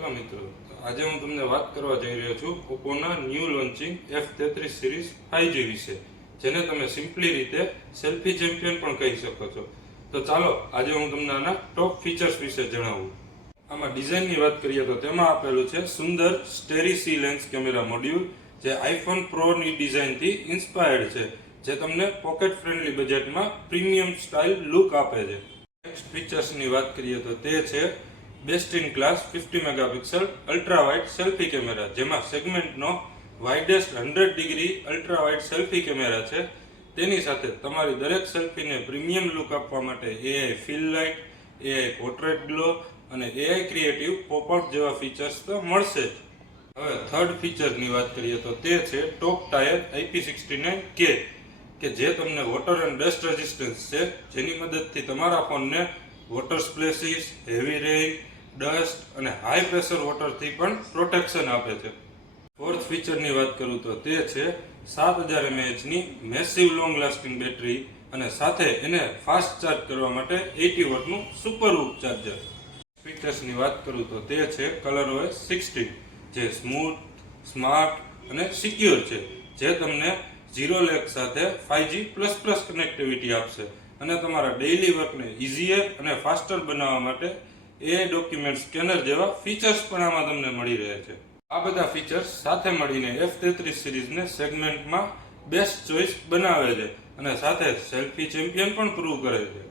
Hello મિત્રો, આજે હું તમને વાત કરવા જઈ રહ્યો છું ઓપ્પોના new launching F33 series 5G વિશે, જેને તમે સિમ્પલી રીતે સેલ્ફી ચેમ્પિયન પણ કહી શકો છો. તો ચાલો આજે હું તમને આના ટોપ ફીચર્સ વિશે જણાવું. આમાં ડિઝાઇનની વાત કરીએ તો તેમાં આપેલું છે સુંદર starry sea lens camera module, જે આઈફોન પ્રોની ડિઝાઇનથી ઇન્સ્પાયર્ડ છે, જે તમને પોકેટ ફ્રેન્ડલી બજેટમાં પ્રીમિયમ સ્ટાઇલ લુક આપે છે. નેક્સ્ટ ફીચર્સની વાત કરીએ તો તે છે best in class 50 megapixel ultra wide selfie camera, જેમાં સેગમેન્ટનો widest 100 degree ultra wide selfie camera છે. તેની સાથે તમારી દરેક સેલ્ફીને પ્રીમિયમ લુક આપવા માટે AI fill light, AI portrait glow અને AI ક્રિએટિવ પોપઅપ જેવા ફીચર્સ તો મળશે જ. હવે થર્ડ ફીચરની વાત કરીએ તો તે છે ટોપ ટાયર IP69K, કે જે તમને વોટર એન્ડ ડસ્ટ રેઝિસ્ટન્સ છે, જેની મદદથી તમારા ફોનને વોટર સ્પ્લેશિસ, હેવી રેઇન, ડસ્ટ અને હાઈ પ્રેશર વોટરથી પણ પ્રોટેક્શન આપે છે. ફોર્થ ફીચરની વાત કરું તો તે છે 7000 mAhની મેસિવ લોંગ લાસ્ટિંગ બેટરી અને સાથે એને ફાસ્ટ ચાર્જ કરવા માટે 80 વોટનું સુપર હૂક ચાર્જર. ફીચર્સની વાત કરું તો તે છે ColorOS 16, જે સ્મૂથ, સ્માર્ટ અને સિક્યોર છે, જે તમને ઝીરો લેગ સાથે 5G++ કનેક્ટિવિટી આપશે અને તમારા ડેઇલી વર્કને ઇઝીયર અને ફાસ્ટર બનાવવા માટે AI ડોક્યુમેન્ટ સ્કેનર જેવા ફીચર્સ પણ આમાં તમને મળી રહે છે. આ બધા ફીચર્સ સાથે મળીને F33 સિરીઝને સેગમેન્ટમાં બેસ્ટ ચોઇસ બનાવે છે અને સાથે સેલ્ફી ચેમ્પિયન પણ પ્રૂવ કરે છે.